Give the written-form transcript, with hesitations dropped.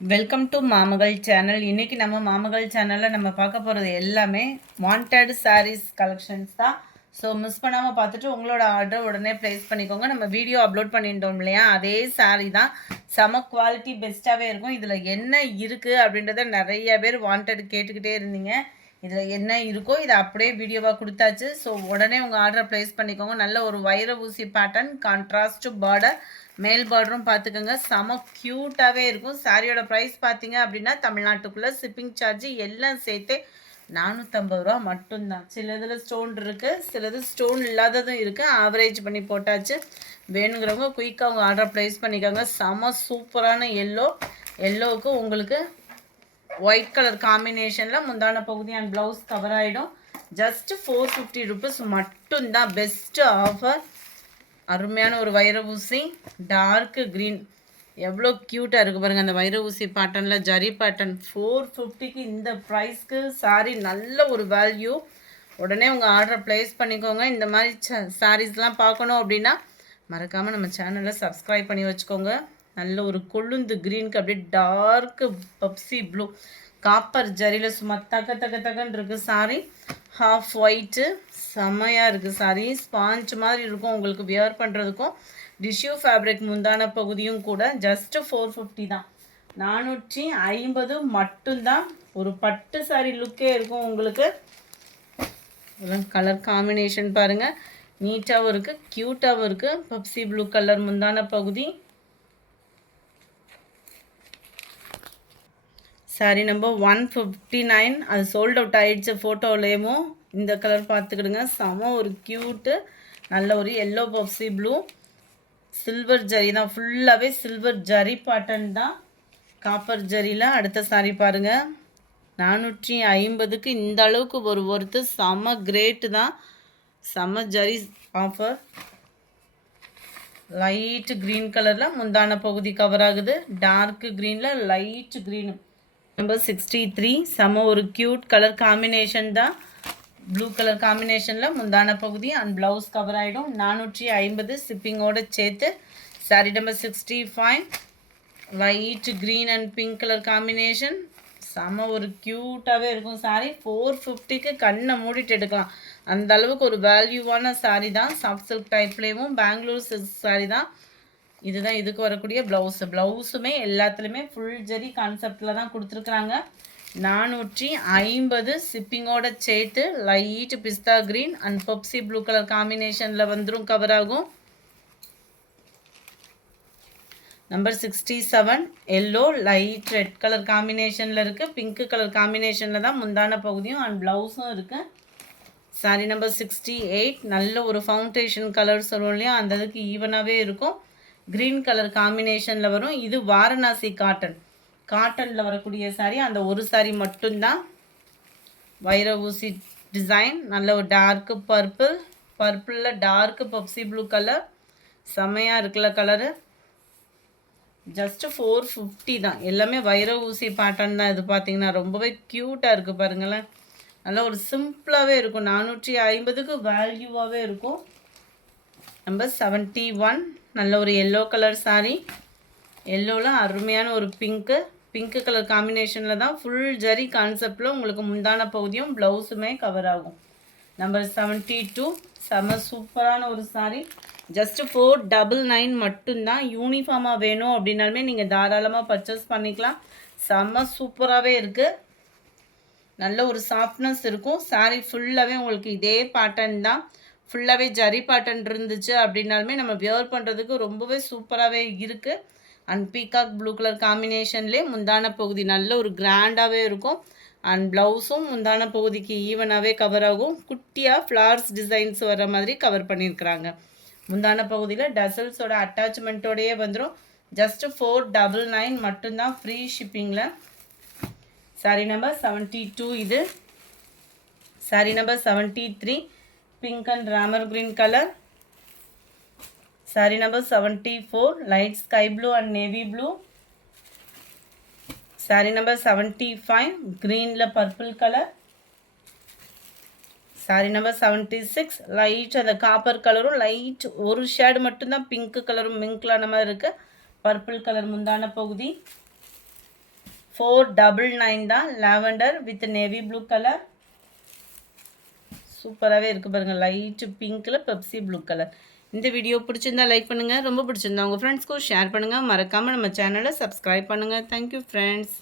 Welcome to மாமகள் channel. இன்றைக்கி நம்ம மாமகள் சேனலில் நம்ம பார்க்க போகிறது எல்லாமே வாண்டட் சாரீஸ் கலெக்ஷன்ஸ் தான். ஸோ மிஸ் பண்ணாமல் பார்த்துட்டு உங்களோட ஆர்டர் உடனே ப்ளேஸ் பண்ணிக்கோங்க. நம்ம வீடியோ அப்லோட் பண்ணிட்டோம் இல்லையா, அதே சாரீ தான். செம குவாலிட்டி பெஸ்ட்டாகவே இருக்கும். இதில் என்ன இருக்குது அப்படின்றத நிறைய பேர் வாண்டட் கேட்டுக்கிட்டே இருந்தீங்க. இதில் என்ன இருக்கோ இதை அப்படியே வீடியோவாக கொடுத்தாச்சு. ஸோ உடனே உங்கள் ஆர்டரை ப்ளேஸ் பண்ணிக்கோங்க. நல்ல ஒரு வைர ஊசி பேட்டர்ன், கான்ட்ராஸ்ட் பார்டர், மேல் பார்டரும் பார்த்துக்கோங்க. செம க்யூட்டாகவே இருக்கும். சாரியோட ப்ரைஸ் பார்த்தீங்க அப்படின்னா தமிழ்நாட்டுக்குள்ளே ஷிப்பிங் சார்ஜ் எல்லாம் சேர்த்து 450 ரூபா மட்டும்தான். சில இதில் ஸ்டோன் இருக்குது, சிலது ஸ்டோன் இல்லாததும் இருக்குது. ஆவரேஜ் பண்ணி போட்டாச்சு. வேணுங்கிறவங்க குயிக்காக உங்கள் ஆர்டரை ப்ளேஸ் பண்ணிக்கோங்க. செம சூப்பரான எல்லோவுக்கு உங்களுக்கு ஒயிட் கலர் காம்பினேஷனில் முந்தான பகுதி அண்ட் ப்ளவுஸ் கவர் ஆகிடும். ஜஸ்ட் 450 ருபீஸ் மட்டும்தான். Best offer. அருமையான ஒரு வைர ஊசி, டார்க்கு க்ரீன், எவ்வளோ க்யூட்டாக இருக்குது பாருங்கள். அந்த வைர ஊசி பேட்டர்னில் ஜரி பேட்டர்ன் 450க்கு இந்த ப்ரைஸ்க்கு சாரீ நல்ல ஒரு வேல்யூ. உடனே உங்கள் ஆர்டரை ப்ளேஸ் பண்ணிக்கோங்க. இந்த மாதிரி சாரீஸ்லாம் பார்க்கணும் அப்படின்னா மறக்காமல் நம்ம சேனலை சப்ஸ்கிரைப் பண்ணி வச்சுக்கோங்க. நல்ல ஒரு கொழுந்து க்ரீனுக்கு அப்படியே டார்க்கு பப்சி ப்ளூ காப்பர் ஜரியில் சும்மா தகன்னு இருக்குது சாரீ. ஹாஃப் ஒயிட்டு செம்மையாக இருக்குது சாரீ. ஸ்பாஞ்ச் மாதிரி இருக்கும் உங்களுக்கு வியர் பண்ணுறதுக்கும். டிஷ்யூ ஃபேப்ரிக் முந்தான பகுதியும் கூட. ஜஸ்ட்டு 450 தான், 450 மட்டும்தான். ஒரு பட்டு சாரீ லுக்கே இருக்கும் உங்களுக்கு. கலர் காம்பினேஷன் பாருங்கள், நீட்டாகவும் இருக்குது, க்யூட்டாகவும் இருக்குது. பப்சி ப்ளூ கலர் முந்தான பகுதி. Sorry number 159. அது சோல்ட் அவுட் ஆகிடுச்சு ஃபோட்டோலேயும். இந்த கலர் பார்த்துக்கிடுங்க. செம ஒரு க்யூட்டு, நல்ல ஒரு yellow Pepsi blue, silver zari தான். ஃபுல்லாகவே சில்வர் ஜரி பேட்டர்ன் தான், காப்பர் ஜரியில். அடுத்த சாரி பாருங்கள், 450க்கு இந்த அளவுக்கு ஒரு ஒருத்து. செம கிரேட்டு தான், செம ஜரி ஆஃபர். லைட் க்ரீன் கலரில் முந்தான பகுதி கவர் ஆகுது. டார்க் க்ரீனில் லைட் க்ரீனு. நம்பர் 63. செம ஒரு க்யூட் கலர் காம்பினேஷன் தான். ப்ளூ கலர் காம்பினேஷனில் முந்தான பகுதி அண்ட் ப்ளவுஸ் கவர் ஆகிடும். 450 ஷிப்பிங்கோடு சேர்த்து. Sorry number 65. Light green and pink colour combination. செம ஒரு க்யூட்டாகவே இருக்கும் சாரீ. 450க்கு கண்ணை மூடிட்டு எடுக்கலாம். அந்த அளவுக்கு ஒரு வேல்யூவான சாரீ தான். சாஃப்ட் சில்க் டைப்லேயும் பெங்களூர் சில்க் சாரீ தான். இதுதான் இதுக்கு வரக்கூடிய ப்ளவுஸுமே எல்லாத்துலேயுமே ஃபுல் ஜரி கான்செப்டில் தான் கொடுத்துருக்குறாங்க. 450 ஷிப்பிங்கோட சேர்த்து. Light pista green and Pepsi blue colour காம்பினேஷனில் வந்துடும், கவர் ஆகும். Number 67. Yellow light red colour காம்பினேஷனில் இருக்குது. பிங்க் கலர் காம்பினேஷனில் தான் முந்தான பகுதியும் அண்ட் ப்ளவுஸும் இருக்குது. Sorry number 68. நல்ல ஒரு ஃபவுண்டேஷன் கலர் சொல்லுவோம் இல்லையா, அந்த இதுக்கு ஈவனாகவே இருக்கும். க்ரீன் கலர் காம்பினேஷனில் வரும். இது வாரணாசி காட்டனில் வரக்கூடிய சாரீ. அந்த ஒரு சாரீ மட்டும்தான். வைர ஊசி டிசைன், நல்ல ஒரு டார்க்கு பர்பிளில் டார்க்கு பப்சி ப்ளூ கலர். செம்மையாக இருக்குல்ல கலரு. ஜஸ்ட்டு 450 தான். எல்லாமே வைர ஊசி பேட்டர்ன் தான். இது பார்த்திங்கன்னா ரொம்பவே க்யூட்டாக இருக்குது பாருங்களேன். நல்ல ஒரு சிம்பிளாகவே இருக்கும். 450க்கு வேல்யூவாகவே இருக்கும். நம்பர் 71. நல்ல ஒரு எல்லோ கலர் சாரீ. எல்லோவில் அருமையான ஒரு பிங்க்கு கலர் காம்பினேஷனில் தான். ஃபுல் ஜரி கான்செப்டில் உங்களுக்கு முந்தான பகுதியும் ப்ளவுஸுமே கவர் ஆகும். நம்பர் 72. செம சூப்பரான ஒரு சாரீ. ஜஸ்ட்டு 499 மட்டும்தான். யூனிஃபார்மாக வேணும் அப்படின்னாலுமே நீங்கள் தாராளமாக பர்ச்சேஸ் பண்ணிக்கலாம். செம சூப்பராகவே இருக்குது. நல்ல ஒரு சாஃப்ட்னஸ் இருக்கும். சாரீ ஃபுல்லாகவே உங்களுக்கு இதே பேட்டர்ன் தான். ஃபுல்லாகவே ஜரி பேட்டர்ன் இருந்துச்சு அப்படின்னாலுமே நம்ம வியர் பண்ணுறதுக்கு ரொம்பவே சூப்பராகவே இருக்குது. அண்ட் பீகாக் ப்ளூ கலர் காம்பினேஷன்லேயே முந்தான பகுதி நல்ல ஒரு கிராண்டாகவே இருக்கும். அண்ட் ப்ளவுஸும் முந்தான பகுதிக்கு ஈவனாகவே கவர் ஆகும். குட்டியாக ஃப்ளார்ஸ் டிசைன்ஸ் வர மாதிரி கவர் பண்ணியிருக்கிறாங்க. முந்தான பகுதியில் டசல்ஸோட அட்டாச்மெண்ட்டோடையே வந்துடும். ஜஸ்ட்டு 499 மட்டும்தான், ஃப்ரீ ஷிப்பிங்கில். சாரி நம்பர் 72 இது. Sorry number 73. pink and rammer green color. Saree number 74. Light sky blue and navy blue. Saree number 75. Green la purple color. Saree number 76. Light and the copper color. Light ஒரு shade மட்டும் தான் pink color மிங்க்லான மாதிரி இருக்கு. Purple color முந்தான பகுதி. 499 தான். Lavender with navy blue colour. சூப்பராகவே இருக்குது பாருங்கள். லைட்டு பிங்க்கில் பெப்சி ப்ளூ கலர். இந்த வீடியோ பிடிச்சிருந்தா லைக் பண்ணுங்கள். ரொம்ப பிடிச்சிருந்தா உங்கள் ஃப்ரெண்ட்ஸ்க்கும் ஷேர் பண்ணுங்கள். மறக்காமல் நம்ம சேனலை சப்ஸ்கிரைப் பண்ணுங்கள். Thank you friends.